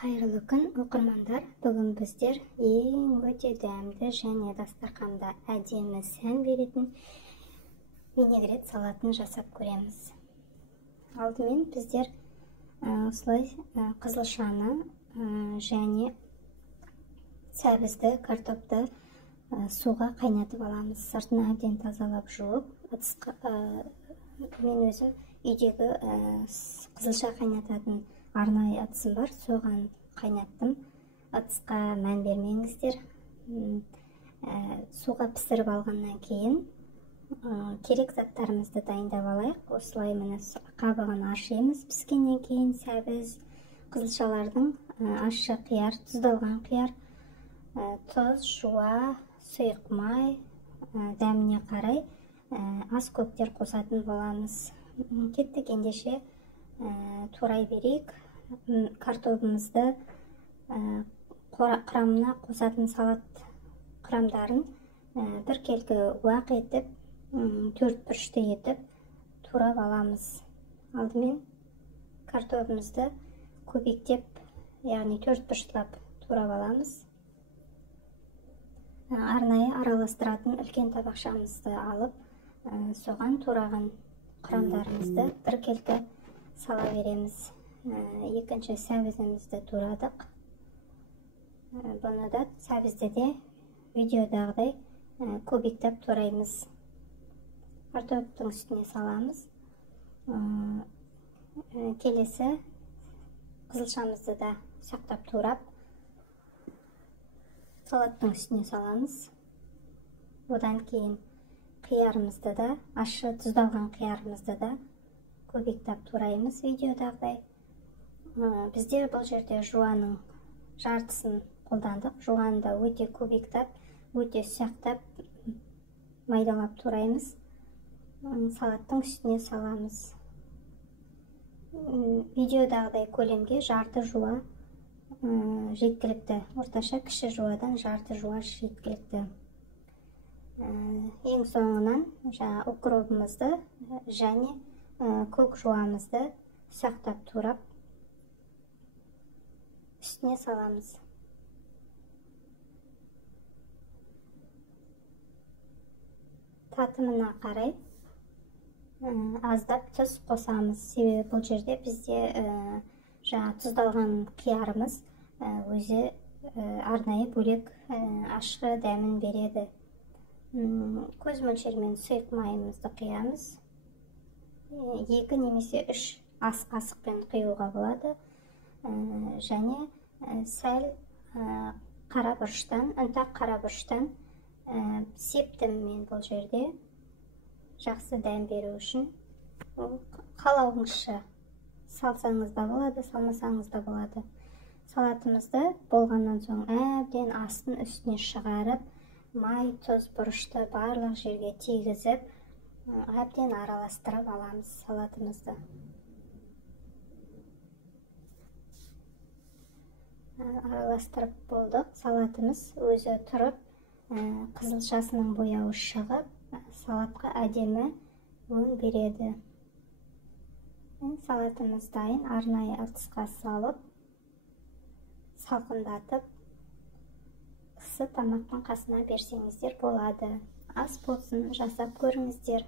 Қайырлы күн, оқырмандар. Бүгін біздер ең өте дәмді және дастарханда әдемі сән беретін винегрет салатын жасап көреміз. Алдымен біздер осылай қызылшаны және сәбізді, картопты суға қайнатып аламыз. Сыртын әбден тазалап жуып, мен өзім үйдегі қызылша қайнататын арнайы ыдысым бар, соған қайнаттым. Ыдысқа мән бермеңіздер. Суға пісіріп алғаннан кейін керек заттарымызды дайындап алайық. Осылай міне қабығын ашимыз. Піскеннен кейін сәбіз, қызылшалардың ащы қияр, тұздалған қияр, тұз, жуа, сұйық май, дәміне қарай аз көктер қосатын боламыз. Кеттік, ендеше турай берейік. Картопымызды құрамына қосатын салат құрамдарын біркелкі уақ етіп, төрт бұрышты етіп турап аламыз. Алдымен картопымызды көбіктеп, яғни төрт бұрыштап турап аламыз. Арнайы араластыратын үлкен табақшамызды алып, соған тураған құрамдарымызды біркелкі сала береміз. Екінші сәбізімізді турадық. Бұны да сәбізді де видеодағыдай көбіктеп тураймыз. Картоптың үстіне саламыз. Келесі қызылшамызды да сақтап турап салаттың үстіне саламыз. Одан кейін қиярымызды да, ащы тұздалған қиярымызды да көбіктеп тураймыз видеодағыдай. Бізде бұл жерде жуаның жартысын қолдандық. Жуаны да өте көбіктеп, өте ұсақтап, майдалап тураймыз. Салаттың үстіне саламыз. Видеодағыдай көлемге жарты жуа жеткілікті. Орташа кіші жуадан жарты жуа жеткілікті. Ең соңынан укропымызды және көк жуамызды ұсақтап турап үстіне саламыз. Татымына қарай аздап тұз қосамыз. Себебі бұл жерде бізде тұздалған қиярымыз өзі арнайы бөлек ащы дәмін береді. Көз мөлшерімен сұйық майымызды құямыз. 2 немесе 3 ас қасықпен құюға болады. Және сәл қара бұрыштан, ұнтақ қара бұрыштан септім мен бұл жерде, жақсы дәм беру үшін. Қалауыңызша салсаңыз да болады, салмасаңыз да болады. Салатымызды болғаннан соң әбден астын үстіне шығарып, май, тұз, бұрышты барлық жерге тигізіп, әбден араластырып аламыз салатымызды. Араластырып болдық. Салатымыз өзі тұрып, қызылшасының бояуы шығып, салатқа әдемі өң береді. Салатымыз дайын. Арнайы ыдысқа салып, салқындатып, ысы тамақтың қасына берсеңіздер болады. Ас болсын, жасап көріңіздер.